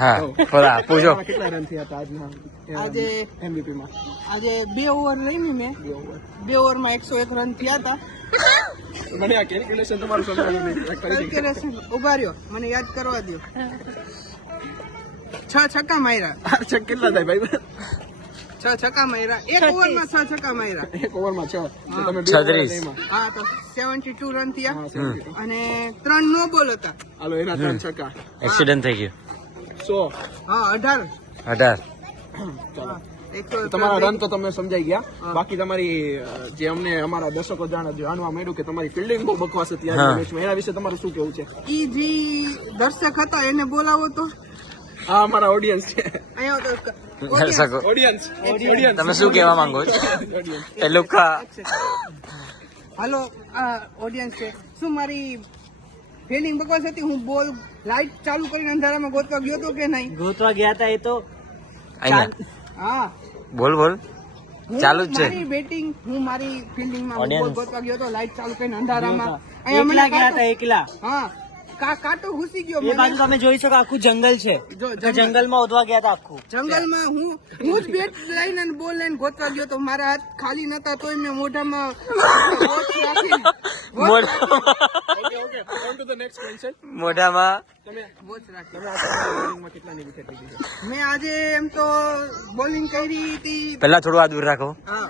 હા બોલા પૂછો. કેટલા રન થયા હતા આજના આજે MVP માં? આજે 2 ઓવર રમી મેં. 2 ઓવરમાં 101 રન થયા હતા. મને આ કેલ્ક્યુલેશન તમારું સમજાયું નહીં. કેલ્ક્યુલેશન ઉભા રહ્યો, મને યાદ કરવા દો. 6 છક્કા માર્યા. કેટલા થાય ભાઈ? 6 છક્કા માર્યા. 1 ઓવરમાં 6 છક્કા માર્યા. એક ઓવરમાં 6. તમે 36. હા તો 72 રન થયા. હા, 72. અને 3 નો બોલ હતા. હાલો એના 3 છક્કા. એક્સિડન્ટ થઈ ગયો. 100. હા 18. 18. ચાલો. 100 તમારા રન તો તમે સમજાઈ ગયા. બાકી તમારી જે અમને અમારા દર્શકો જાણવા મળ્યું કે તમારી ફિલ્ડિંગ બહુ બકવાસ હતી હા. આ મેચમાં. એના વિશે તમારું શું કેવું છે? ઈ જે દર્શક હતા એને બોલાવો તો આ અમારા ઓડિયન્સ છે. અહીંયા તો દર્શકો ઓડિયન્સ. તમે શું કહેવા માંગો છો? પેલું હાલો આ ઓડિયન્સ છે. શું મારી ફિલ્ડિંગ બકવાસ હતી? હું બોલ લાઈટ ચાલુ કરીને અંધારામાં ગોતવા ગયો તો કે નહીં? ગોતવા ગયા હતા એ તો અહીંયા હા બોલ બોલ હું ચાલુ જ છે. મારી બેટિંગ હું મારી ફિલ્ડિંગમાં બોલ Audience. ગોતવા ગયો તો લાઈટ ચાલુ કરીને અંધારામાં. એકલા ગયા હતા એકલા. હા કાંટો ઘૂસી ગયો એ મને. બાજુ તમે જોઈ શકો આખું જંગલ છે. જો તો જંગલમાં ઓદવા ગયા હતા આખું. જંગલમાં હું જ બેટ લઈને અને બોલ લઈને ગોતવા ગયો તો મારા હાથ ખાલી નતા તોય મેં મોઢામાં વોચ રાખીને On to the next question. મોઢામાં તમે વોચ રાખી. તમે આ બોલિંગમાં કેટલાની વિકેટ લીધી છે? મેં આજે એમ તો બોલિંગ કરી હતી. પેલા થોડું આ દૂર રાખો. હા